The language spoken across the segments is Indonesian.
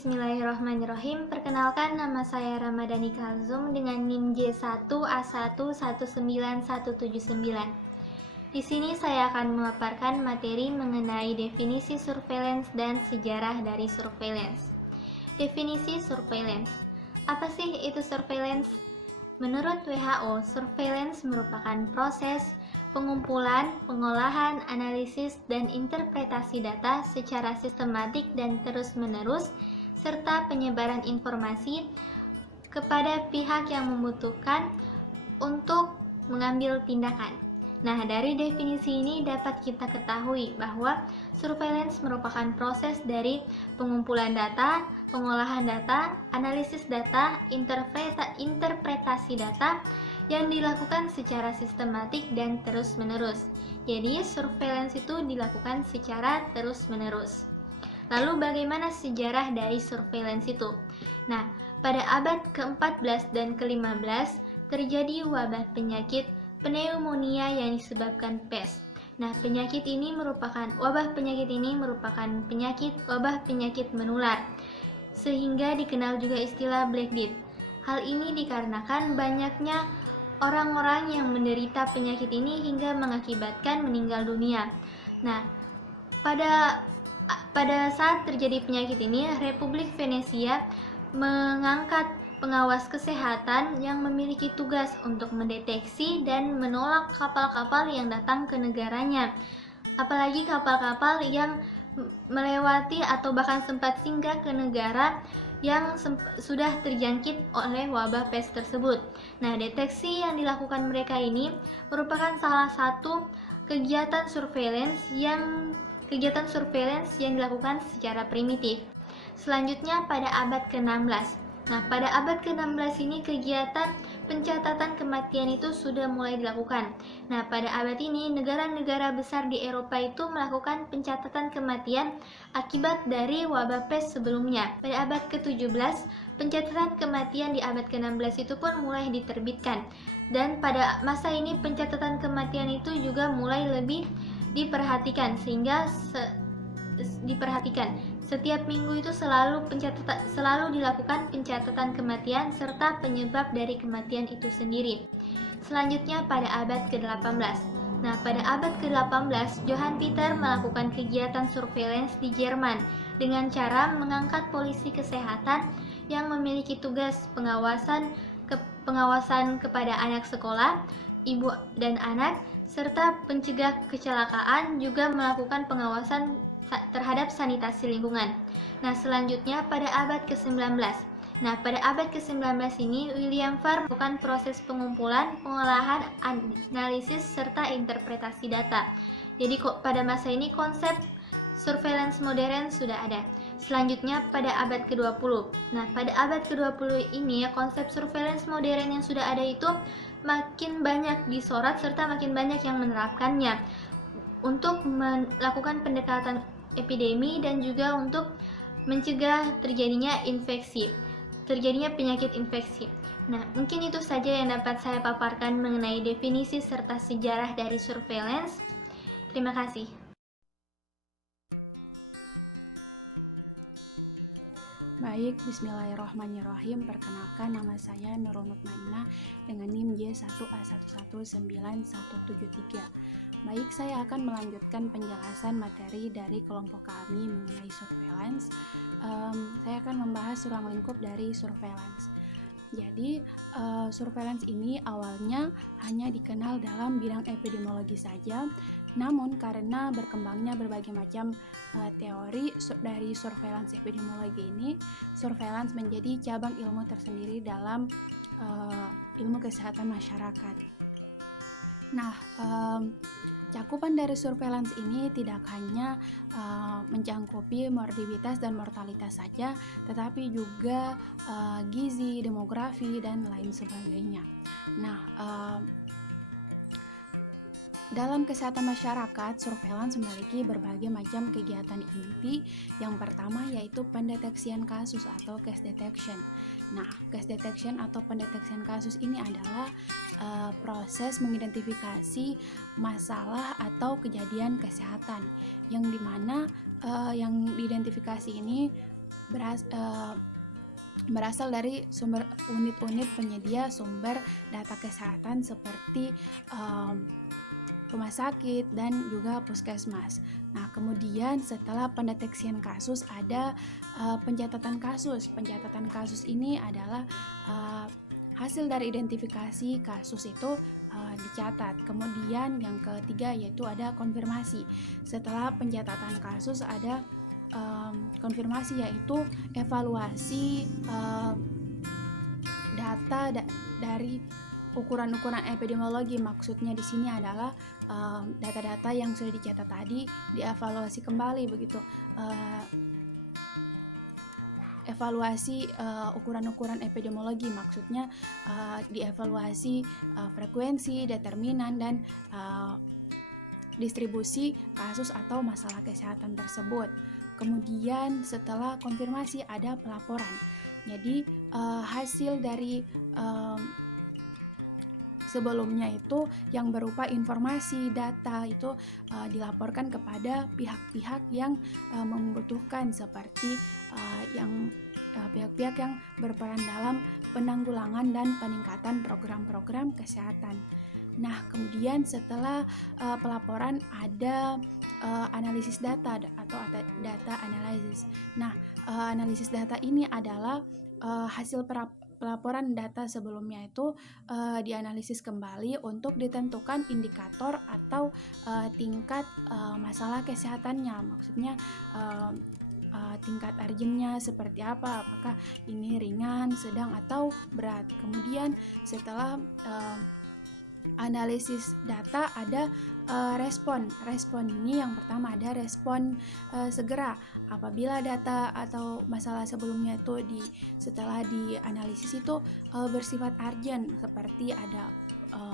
Bismillahirrahmanirrahim. Perkenalkan, nama saya Ramadhani Kalzum dengan NIM J1A1191179. Di sini saya akan memaparkan materi mengenai definisi surveillance dan sejarah dari surveillance. Definisi surveillance. Apa sih itu surveillance? Menurut WHO, surveillance merupakan proses pengumpulan, pengolahan, analisis, dan interpretasi data secara sistematik dan terus-menerus, serta penyebaran informasi kepada pihak yang membutuhkan untuk mengambil tindakan. Nah, dari definisi ini dapat kita ketahui bahwa surveillance merupakan proses dari pengumpulan data, pengolahan data, analisis data, interpretasi data yang dilakukan secara sistematik dan terus-menerus. Jadi, surveillance itu dilakukan secara terus-menerus. Lalu bagaimana sejarah dari surveillance itu? Nah, pada abad ke-14 dan ke-15 terjadi wabah penyakit pneumonia yang disebabkan pes. Nah, wabah penyakit ini merupakan wabah penyakit menular, sehingga dikenal juga istilah Black Death. Hal ini dikarenakan banyaknya orang-orang yang menderita penyakit ini hingga mengakibatkan meninggal dunia. Nah, pada saat terjadi penyakit ini, Republik Venesia mengangkat pengawas kesehatan yang memiliki tugas untuk mendeteksi dan menolak kapal-kapal yang datang ke negaranya. Apalagi kapal-kapal yang melewati atau bahkan sempat singgah ke negara yang sudah terjangkit oleh wabah pes tersebut. Nah, deteksi yang dilakukan mereka ini merupakan salah satu kegiatan surveillance yang dilakukan secara primitif. Selanjutnya pada abad ke-16. Nah, pada abad ke-16 ini kegiatan pencatatan kematian itu sudah mulai dilakukan. Nah, pada abad ini negara-negara besar di Eropa itu melakukan pencatatan kematian akibat dari wabah pes sebelumnya. Pada abad ke-17, pencatatan kematian di abad ke-16 itu pun mulai diterbitkan. Dan pada masa ini pencatatan kematian itu juga mulai lebih diperhatikan, sehingga setiap minggu itu selalu dilakukan pencatatan kematian serta penyebab dari kematian itu sendiri. Selanjutnya pada abad ke-18. Nah, pada abad ke-18 Johann Peter melakukan kegiatan surveillance di Jerman dengan cara mengangkat polisi kesehatan yang memiliki tugas pengawasan kepada anak sekolah, ibu dan anak, serta pencegah kecelakaan, juga melakukan pengawasan terhadap sanitasi lingkungan. Nah, selanjutnya pada abad ke-19. Nah, pada abad ke-19 ini William Farr melakukan proses pengumpulan, pengolahan, analisis, serta interpretasi data. Jadi pada masa ini konsep surveillance modern sudah ada. Selanjutnya pada abad ke-20. Nah, pada abad ke-20 ini konsep surveillance modern yang sudah ada itu makin banyak disorot serta makin banyak yang menerapkannya untuk melakukan pendekatan epidemi dan juga untuk mencegah terjadinya penyakit infeksi. Nah, mungkin itu saja yang dapat saya paparkan mengenai definisi serta sejarah dari surveillance. Terima kasih. Baik, bismillahirrahmanirrahim. Perkenalkan, nama saya Nurul Mutmainah dengan NIM J1A1191173. Baik, saya akan melanjutkan penjelasan materi dari kelompok kami mengenai surveillance. Saya akan membahas ruang lingkup dari surveillance. Jadi, surveillance ini awalnya hanya dikenal dalam bidang epidemiologi saja, namun karena berkembangnya berbagai macam teori dari surveillance epidemiologi ini, surveillance menjadi cabang ilmu tersendiri dalam ilmu kesehatan masyarakat. Nah, cakupan dari surveillance ini tidak hanya mencangkupi morbiditas dan mortalitas saja, tetapi juga gizi, demografi, dan lain sebagainya. Nah, dalam kesehatan masyarakat, surveillance memiliki berbagai macam kegiatan inti. Yang pertama yaitu pendeteksian kasus atau case detection. Nah, case detection atau pendeteksian kasus ini adalah proses mengidentifikasi masalah atau kejadian kesehatan yang dimana yang diidentifikasi ini berasal dari sumber unit-unit penyedia sumber data kesehatan seperti rumah sakit dan juga puskesmas. Nah, kemudian setelah pendeteksian kasus ada pencatatan kasus. Pencatatan kasus ini adalah hasil dari identifikasi kasus itu dicatat. Kemudian yang ketiga yaitu ada konfirmasi. Setelah pencatatan kasus ada konfirmasi, yaitu evaluasi data dari ukuran-ukuran epidemiologi. Maksudnya di sini adalah data-data yang sudah dicatat tadi dievaluasi kembali begitu. Evaluasi ukuran-ukuran epidemiologi, maksudnya dievaluasi frekuensi, determinan, dan distribusi kasus atau masalah kesehatan tersebut. Kemudian setelah konfirmasi ada pelaporan. Jadi hasil dari sebelumnya itu yang berupa informasi, data itu dilaporkan kepada pihak-pihak yang membutuhkan, seperti pihak-pihak yang berperan dalam penanggulangan dan peningkatan program-program kesehatan. Nah, kemudian setelah pelaporan ada analisis data atau data analysis. Nah, analisis data ini adalah hasil pelaporan data sebelumnya itu dianalisis kembali untuk ditentukan indikator atau tingkat masalah kesehatannya. Maksudnya tingkat urgentnya seperti apa, apakah ini ringan, sedang, atau berat. Kemudian setelah analisis data ada respon. Respon ini yang pertama ada respon segera. Apabila data atau masalah sebelumnya itu setelah dianalisis itu bersifat urgent, seperti ada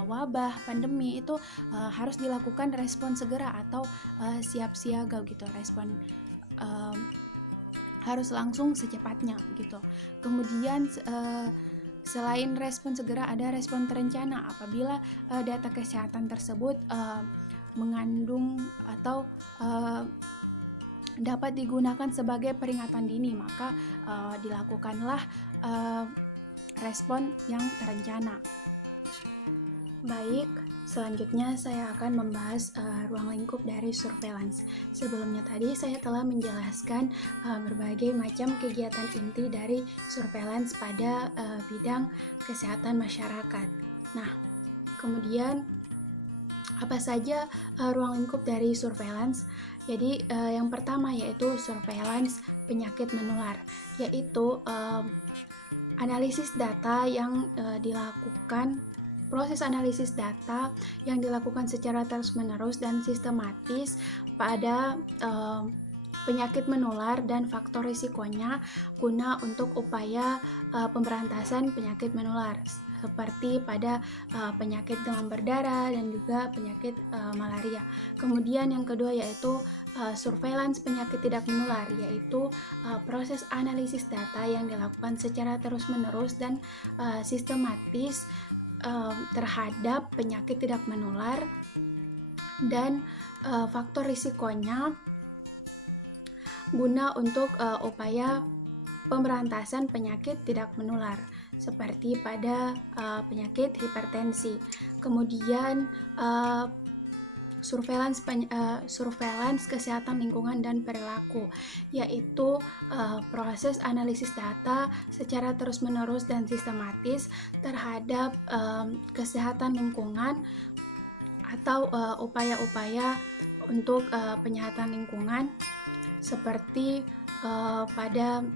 wabah, pandemi, itu harus dilakukan respon segera atau siap siaga gitu. Respon harus langsung secepatnya gitu. Kemudian selain respon segera ada respon terencana. Apabila data kesehatan tersebut mengandung atau dapat digunakan sebagai peringatan dini, maka dilakukanlah respon yang terencana. Baik, selanjutnya saya akan membahas ruang lingkup dari surveillance. Sebelumnya tadi saya telah menjelaskan berbagai macam kegiatan inti dari surveillance pada bidang kesehatan masyarakat. Nah, kemudian apa saja ruang lingkup dari surveillance? Jadi yang pertama yaitu surveillance penyakit menular, yaitu analisis data yang dilakukan. Proses analisis data yang dilakukan secara terus-menerus dan sistematis pada penyakit menular dan faktor risikonya guna untuk upaya pemberantasan penyakit menular, seperti pada penyakit demam berdarah dan juga penyakit malaria. Kemudian yang kedua yaitu surveillance penyakit tidak menular, yaitu proses analisis data yang dilakukan secara terus-menerus dan sistematis terhadap penyakit tidak menular dan faktor risikonya guna untuk upaya pemberantasan penyakit tidak menular, seperti pada penyakit hipertensi. Kemudian surveillance kesehatan lingkungan dan perilaku, yaitu proses analisis data secara terus-menerus dan sistematis terhadap kesehatan lingkungan atau upaya-upaya untuk penyehatan lingkungan, seperti pada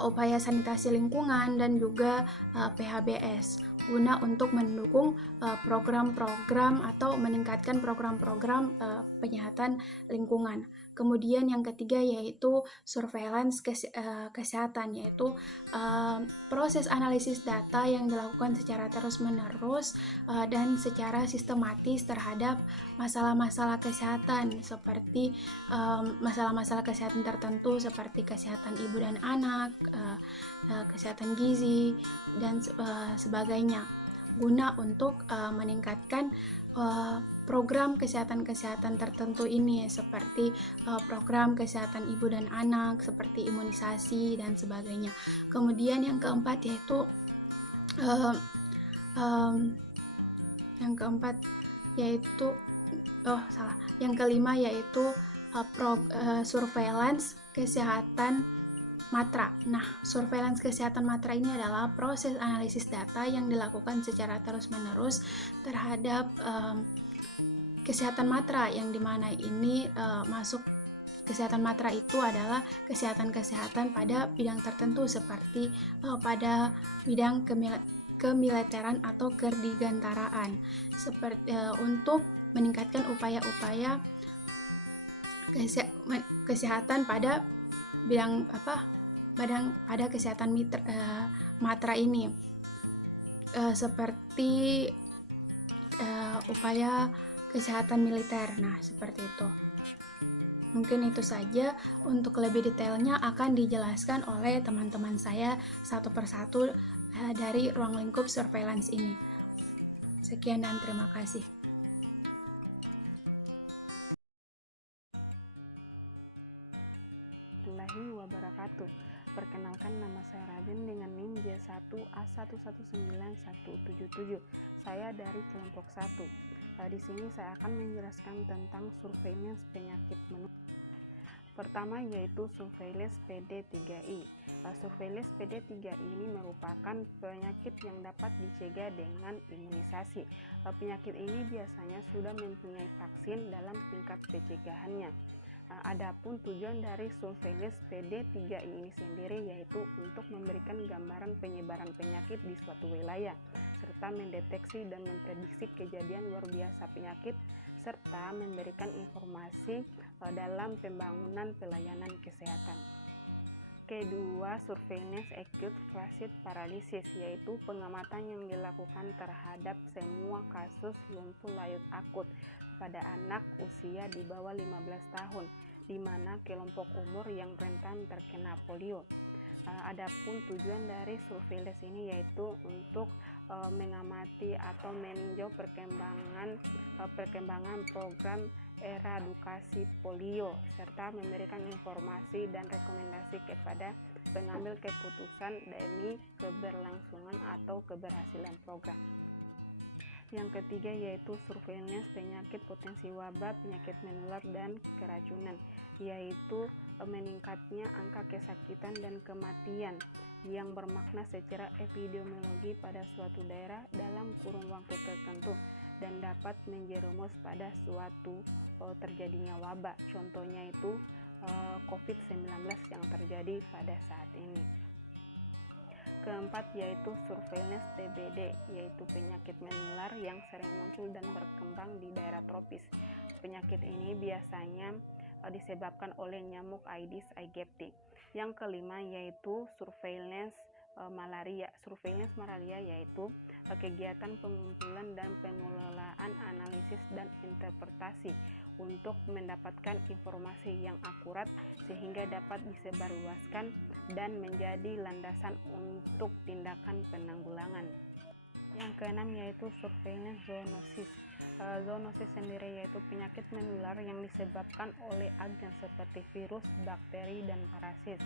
upaya sanitasi lingkungan dan juga PHBS, guna untuk mendukung program-program atau meningkatkan program-program penyehatan lingkungan. Kemudian yang ketiga yaitu surveillance kesehatan, yaitu proses analisis data yang dilakukan secara terus-menerus dan secara sistematis terhadap masalah-masalah kesehatan, seperti masalah-masalah kesehatan tertentu seperti kesehatan ibu dan anak, kesehatan gizi, dan sebagainya, guna untuk meningkatkan program kesehatan-kesehatan tertentu ini, seperti program kesehatan ibu dan anak, seperti imunisasi dan sebagainya. Kemudian yang keempat yaitu yang kelima yaitu surveillance kesehatan matra. Nah, surveillance kesehatan matra ini adalah proses analisis data yang dilakukan secara terus-menerus terhadap kesehatan matra, yang dimana ini masuk kesehatan matra itu adalah kesehatan-kesehatan pada bidang tertentu, seperti pada bidang kemiliteran atau kerdigantaraan, seperti untuk meningkatkan upaya-upaya kesehatan pada bidang pada kesehatan matra ini, seperti upaya kesehatan militer. Nah, seperti itu. Mungkin itu saja. Untuk lebih detailnya akan dijelaskan oleh teman-teman saya satu persatu dari ruang lingkup surveillance ini. Sekian dan terima kasih. Warahmatullahi wabarakatuh. Perkenalkan, nama saya Raden dengan NIM J1A119177. Saya dari kelompok 1. Di sini saya akan menjelaskan tentang surveillance penyakit menular. Pertama yaitu surveillance PD3I. Surveillance PD3I ini merupakan penyakit yang dapat dicegah dengan imunisasi. Penyakit ini biasanya sudah mempunyai vaksin dalam tingkat pencegahannya. Adapun tujuan dari surveillance PD3I ini sendiri yaitu untuk memberikan gambaran penyebaran penyakit di suatu wilayah, serta mendeteksi dan memprediksi kejadian luar biasa penyakit, serta memberikan informasi dalam pembangunan pelayanan kesehatan. Kedua, surveillance acute flaccid paralysis, yaitu pengamatan yang dilakukan terhadap semua kasus lumpuh layut akut pada anak usia di bawah 15 tahun, di mana kelompok umur yang rentan terkena polio. Adapun tujuan dari surveillance ini yaitu untuk mengamati atau meninjau perkembangan program eradikasi polio, serta memberikan informasi dan rekomendasi kepada pengambil keputusan demi keberlangsungan atau keberhasilan program. Yang ketiga yaitu surveillance penyakit potensi wabah, penyakit menular, dan keracunan, yaitu meningkatnya angka kesakitan dan kematian yang bermakna secara epidemiologi pada suatu daerah dalam kurun waktu tertentu dan dapat menjerumus pada suatu terjadinya wabah. Contohnya itu COVID-19 yang terjadi pada saat ini. Keempat yaitu surveillance TBD, yaitu penyakit menular yang sering muncul dan berkembang di daerah tropis. Penyakit ini biasanya disebabkan oleh nyamuk Aedes aegypti. Yang kelima yaitu surveillance malaria. Surveillance malaria yaitu kegiatan pengumpulan dan pengelolaan analisis dan interpretasi untuk mendapatkan informasi yang akurat sehingga dapat disebarluaskan dan menjadi landasan untuk tindakan penanggulangan. Yang keenam yaitu surveillance zoonosis. Zoonosis sendiri yaitu penyakit menular yang disebabkan oleh agen seperti virus, bakteri, dan parasit.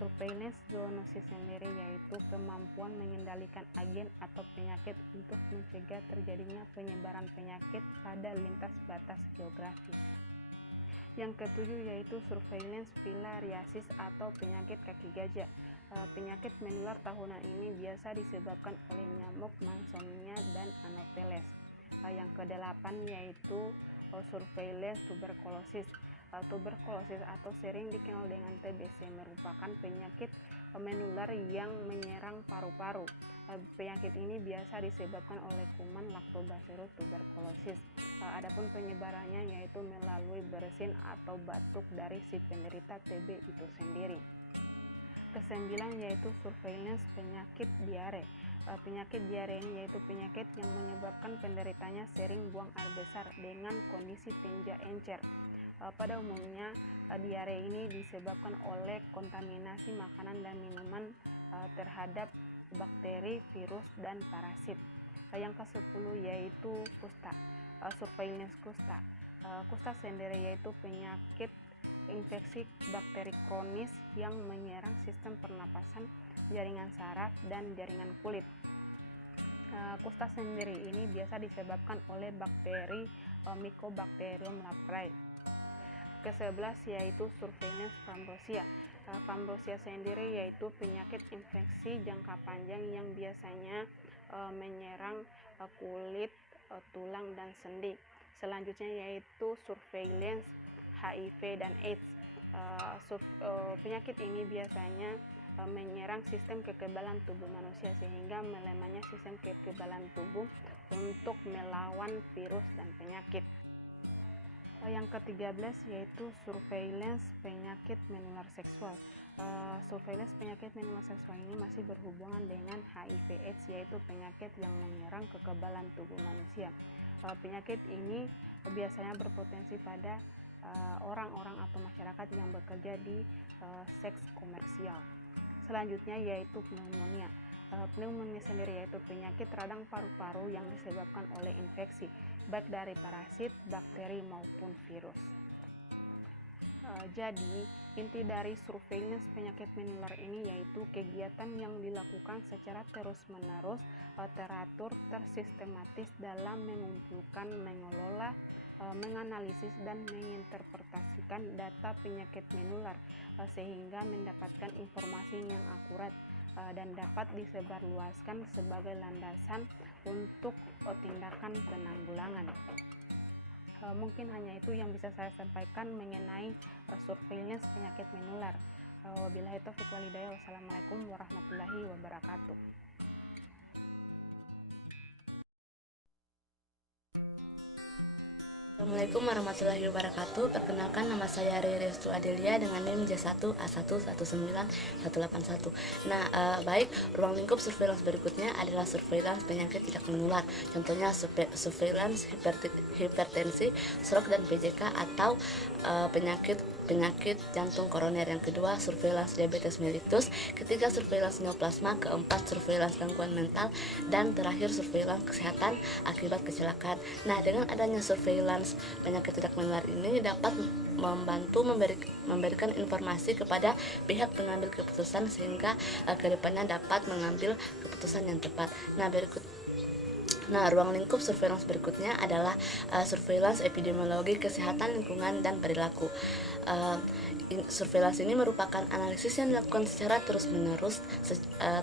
Surveillance zoonosis sendiri yaitu kemampuan mengendalikan agen atau penyakit untuk mencegah terjadinya penyebaran penyakit pada lintas batas geografis. Yang ketujuh yaitu surveillance filariasis atau penyakit kaki gajah. Penyakit menular tahunan ini biasa disebabkan oleh nyamuk Mansonnia dan Anopheles. Yang kedelapan yaitu surveillance tuberkulosis. Tuberkulosis atau sering dikenal dengan TBC merupakan penyakit menular yang menyerang paru-paru. Penyakit ini biasa disebabkan oleh kuman Lactobacillus tuberculosis. Adapun penyebarannya yaitu melalui bersin atau batuk dari si penderita TB itu sendiri. Kesembilan yaitu surveillance penyakit diare. Penyakit diare ini yaitu penyakit yang menyebabkan penderitanya sering buang air besar dengan kondisi tenja encer. Pada umumnya diare ini disebabkan oleh kontaminasi makanan dan minuman terhadap bakteri, virus, dan parasit. Yang ke-10 yaitu kusta, surveillance kusta. Kusta sendiri yaitu penyakit infeksi bakteri kronis yang menyerang sistem pernapasan, jaringan saraf, dan jaringan kulit. Kusta sendiri ini biasa disebabkan oleh bakteri Mycobacterium leprae. Ke-11 yaitu surveillance fambrosia. Fambrosia sendiri yaitu penyakit infeksi jangka panjang yang biasanya menyerang kulit, tulang, dan sendi. Selanjutnya yaitu surveillance HIV dan AIDS. Penyakit ini biasanya menyerang sistem kekebalan tubuh manusia sehingga melemahnya sistem kekebalan tubuh untuk melawan virus dan penyakit. Yang ke-13 yaitu surveillance penyakit menular seksual. Surveillance penyakit menular seksual ini masih berhubungan dengan HIV/AIDS, yaitu penyakit yang menyerang kekebalan tubuh manusia. Penyakit ini biasanya berpotensi pada orang-orang atau masyarakat yang bekerja di seks komersial. Selanjutnya yaitu pneumonia. Pneumonia sendiri yaitu penyakit radang paru-paru yang disebabkan oleh infeksi, baik dari parasit, bakteri, maupun virus. Jadi, inti dari surveillance penyakit menular ini yaitu kegiatan yang dilakukan secara terus-menerus, teratur, tersistematis dalam mengumpulkan, mengelola, menganalisis, dan menginterpretasikan data penyakit menular sehingga mendapatkan informasi yang akurat dan dapat disebarluaskan sebagai landasan untuk tindakan penanggulangan. Mungkin hanya itu yang bisa saya sampaikan mengenai surveillance penyakit menular. Wabillahi taufiq wal hidayah. Wassalamualaikum warahmatullahi wabarakatuh. Assalamualaikum warahmatullahi wabarakatuh. Perkenalkan, nama saya Riri Restu Adelia dengan NIM J1A1119181. Baik, ruang lingkup surveillance berikutnya adalah surveillance penyakit tidak menular. Contohnya surveillance hipertensi, stroke, dan PJK atau penyakit jantung koroner. Yang kedua, surveillance diabetes mellitus. Ketiga, surveillance neoplasma. Keempat, surveillance gangguan mental. Dan terakhir, surveillance kesehatan akibat kecelakaan. Dengan adanya surveillance penyakit tidak menular ini dapat membantu memberikan informasi kepada pihak pengambil keputusan sehingga kedepannya dapat mengambil keputusan yang tepat. Ruang lingkup surveillance berikutnya adalah surveillance epidemiologi, kesehatan, lingkungan, dan perilaku. Surveillance ini merupakan analisis yang dilakukan secara terus-menerus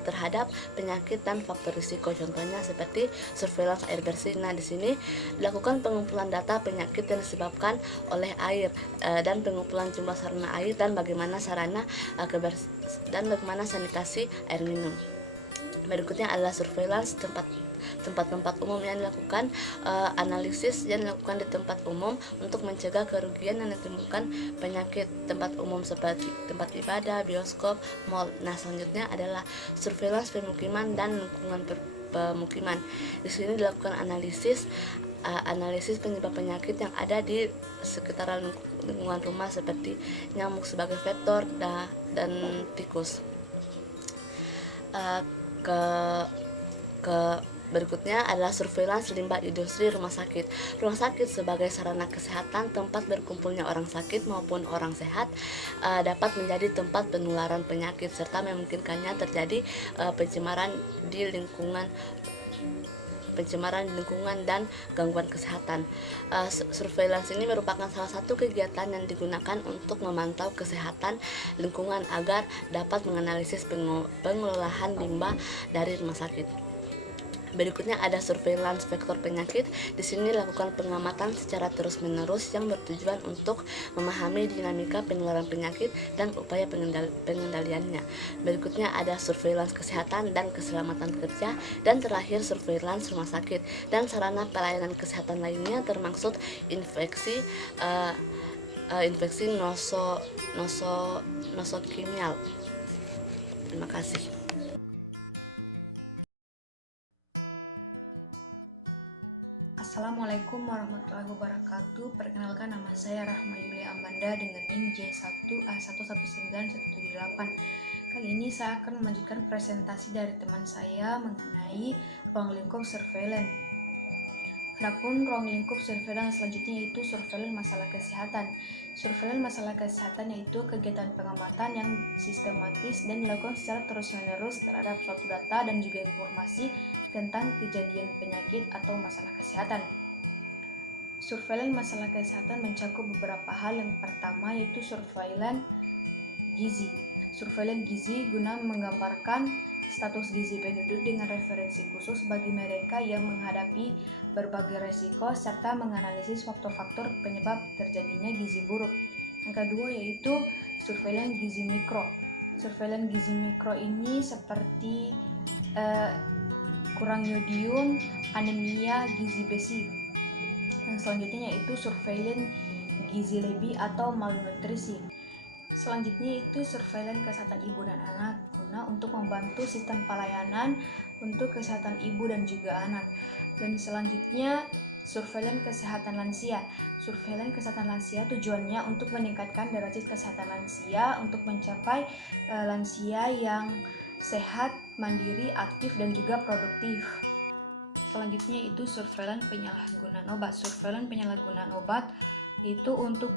terhadap penyakit dan faktor risiko. Contohnya seperti surveillance air bersih. Di sini dilakukan pengumpulan data penyakit yang disebabkan oleh air dan pengumpulan jumlah sarana air dan bagaimana bagaimana sanitasi air minum. Berikutnya adalah surveillance tempat-tempat umum yang dilakukan analisis yang dilakukan di tempat umum untuk mencegah kerugian yang ditimbulkan penyakit tempat umum seperti tempat ibadah, bioskop, mal. Selanjutnya adalah surveillance pemukiman dan lingkungan pemukiman. Di sini dilakukan analisis penyebab penyakit yang ada di sekitaran lingkungan rumah seperti nyamuk sebagai vektor dan tikus. Berikutnya adalah surveillance limbah industri rumah sakit. Rumah sakit sebagai sarana kesehatan, tempat berkumpulnya orang sakit maupun orang sehat, dapat menjadi tempat penularan penyakit serta memungkinkannya terjadi pencemaran di lingkungan dan gangguan kesehatan. Surveillance ini merupakan salah satu kegiatan yang digunakan untuk memantau kesehatan lingkungan agar dapat menganalisis pengelolaan limbah dari rumah sakit. Berikutnya ada surveillance vektor penyakit. Di sini dilakukan pengamatan secara terus-menerus yang bertujuan untuk memahami dinamika penularan penyakit dan upaya pengendaliannya. Berikutnya ada surveillance kesehatan dan keselamatan kerja, dan terakhir surveillance rumah sakit dan sarana pelayanan kesehatan lainnya termasuk infeksi nosokimial. Terima kasih. Assalamualaikum warahmatullahi wabarakatuh. Perkenalkan, nama saya Rahma Yulia Amanda dengan NIM J1A1119178. Kali ini saya akan melanjutkan presentasi dari teman saya mengenai ruang lingkup surveillance. Adapun ruang lingkup surveillance selanjutnya yaitu surveillance masalah kesehatan. Surveillance masalah kesehatan yaitu kegiatan pengamatan yang sistematis dan dilakukan secara terus-menerus terhadap suatu data dan juga informasi tentang kejadian penyakit atau masalah kesehatan. Surveillance masalah kesehatan mencakup beberapa hal. Yang pertama yaitu surveillance gizi. Surveillance gizi guna menggambarkan status gizi penduduk dengan referensi khusus bagi mereka yang menghadapi berbagai resiko serta menganalisis faktor-faktor penyebab terjadinya gizi buruk. Yang kedua yaitu surveillance gizi mikro. Surveillance gizi mikro ini seperti kurang yodium, anemia, gizi besi. Yang selanjutnya yaitu surveillance gizi lebih atau malnutrisi. Selanjutnya itu surveillance kesehatan ibu dan anak guna untuk membantu sistem pelayanan untuk kesehatan ibu dan juga anak. Dan selanjutnya surveillance kesehatan lansia. Surveillance kesehatan lansia tujuannya untuk meningkatkan derajat kesehatan lansia untuk mencapai lansia yang sehat, mandiri, aktif dan juga produktif. Selanjutnya itu surveillance penyalahgunaan obat. Surveillance penyalahgunaan obat itu untuk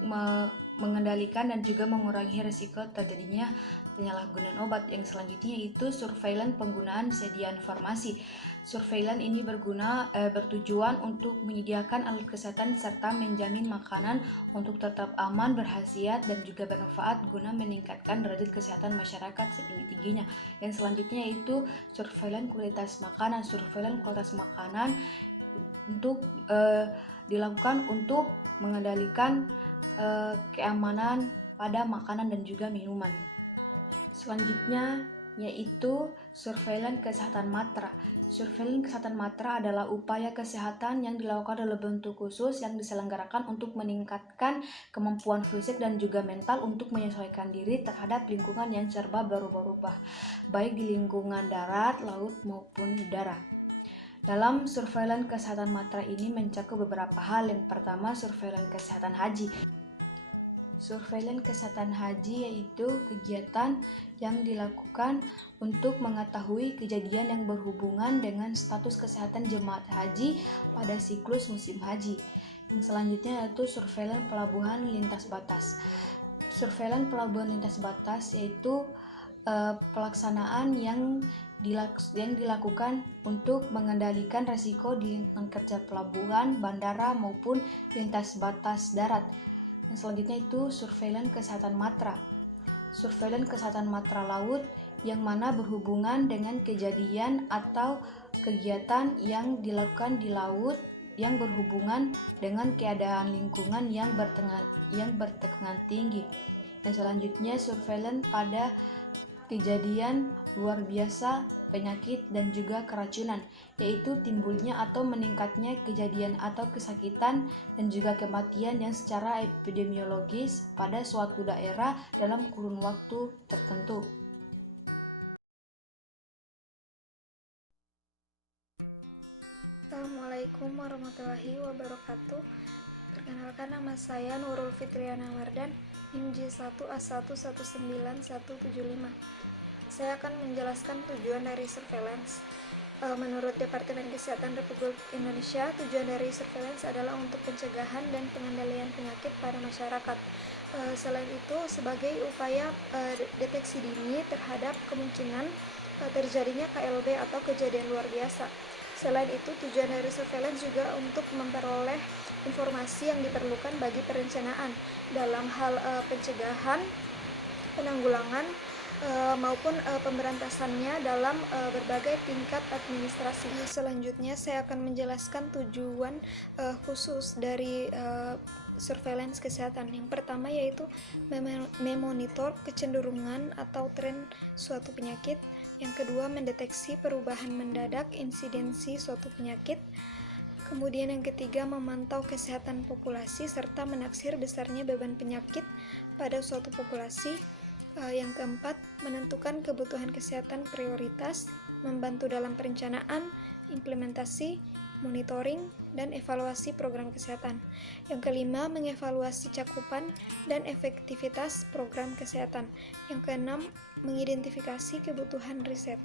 mengendalikan dan juga mengurangi risiko terjadinya penyalahgunaan obat. Yang selanjutnya itu surveillance penggunaan sediaan farmasi. Surveillance ini bertujuan untuk menyediakan alat kesehatan serta menjamin makanan untuk tetap aman, berkhasiat dan juga bermanfaat guna meningkatkan derajat kesehatan masyarakat setinggi-tingginya. Yang selanjutnya itu surveillance kualitas makanan. Surveillance kualitas makanan untuk dilakukan untuk mengendalikan keamanan pada makanan dan juga minuman. Selanjutnya yaitu surveillance kesehatan matra. Surveillance kesehatan matra adalah upaya kesehatan yang dilakukan dalam bentuk khusus yang diselenggarakan untuk meningkatkan kemampuan fisik dan juga mental untuk menyesuaikan diri terhadap lingkungan yang serba berubah-ubah, baik di lingkungan darat, laut maupun udara. Dalam surveillance kesehatan matra ini mencakup beberapa hal. Yang pertama, surveillance kesehatan haji. Surveillance kesehatan haji yaitu kegiatan yang dilakukan untuk mengetahui kejadian yang berhubungan dengan status kesehatan jemaah haji pada siklus musim haji. Yang selanjutnya yaitu surveillance pelabuhan lintas batas. Surveillance pelabuhan lintas batas yaitu pelaksanaan yang dilakukan untuk mengendalikan risiko di lingkungan kerja pelabuhan, bandara maupun lintas batas darat. Yang selanjutnya itu surveillance kesehatan matra. Surveillance kesehatan matra laut yang mana berhubungan dengan kejadian atau kegiatan yang dilakukan di laut yang berhubungan dengan keadaan lingkungan yang bertekanan tinggi. Dan selanjutnya surveillance pada kejadian luar biasa, penyakit dan juga keracunan, yaitu timbulnya atau meningkatnya kejadian atau kesakitan dan juga kematian yang secara epidemiologis pada suatu daerah dalam kurun waktu tertentu. Assalamualaikum warahmatullahi wabarakatuh. Perkenalkan, nama saya Nurul Fitriana Mardan, NIM J1A1191175. Saya akan menjelaskan tujuan dari surveillance. Menurut Departemen Kesehatan Republik Indonesia, tujuan dari surveillance adalah untuk pencegahan dan pengendalian penyakit pada masyarakat. Selain itu, sebagai upaya deteksi dini terhadap kemungkinan terjadinya KLB atau kejadian luar biasa. Selain itu, tujuan dari surveillance juga untuk memperoleh informasi yang diperlukan bagi perencanaan dalam hal pencegahan, penanggulangan, maupun pemberantasannya dalam berbagai tingkat administrasi. Selanjutnya saya akan menjelaskan tujuan khusus dari surveillance kesehatan. Yang pertama yaitu memonitor kecenderungan atau tren suatu penyakit. Yang kedua, mendeteksi perubahan mendadak insidensi suatu penyakit. Kemudian yang ketiga, memantau kesehatan populasi serta menaksir besarnya beban penyakit pada suatu populasi. Yang keempat, menentukan kebutuhan kesehatan prioritas, membantu dalam perencanaan, implementasi, monitoring, dan evaluasi program kesehatan. Yang kelima, mengevaluasi cakupan dan efektivitas program kesehatan. Yang keenam, mengidentifikasi kebutuhan riset.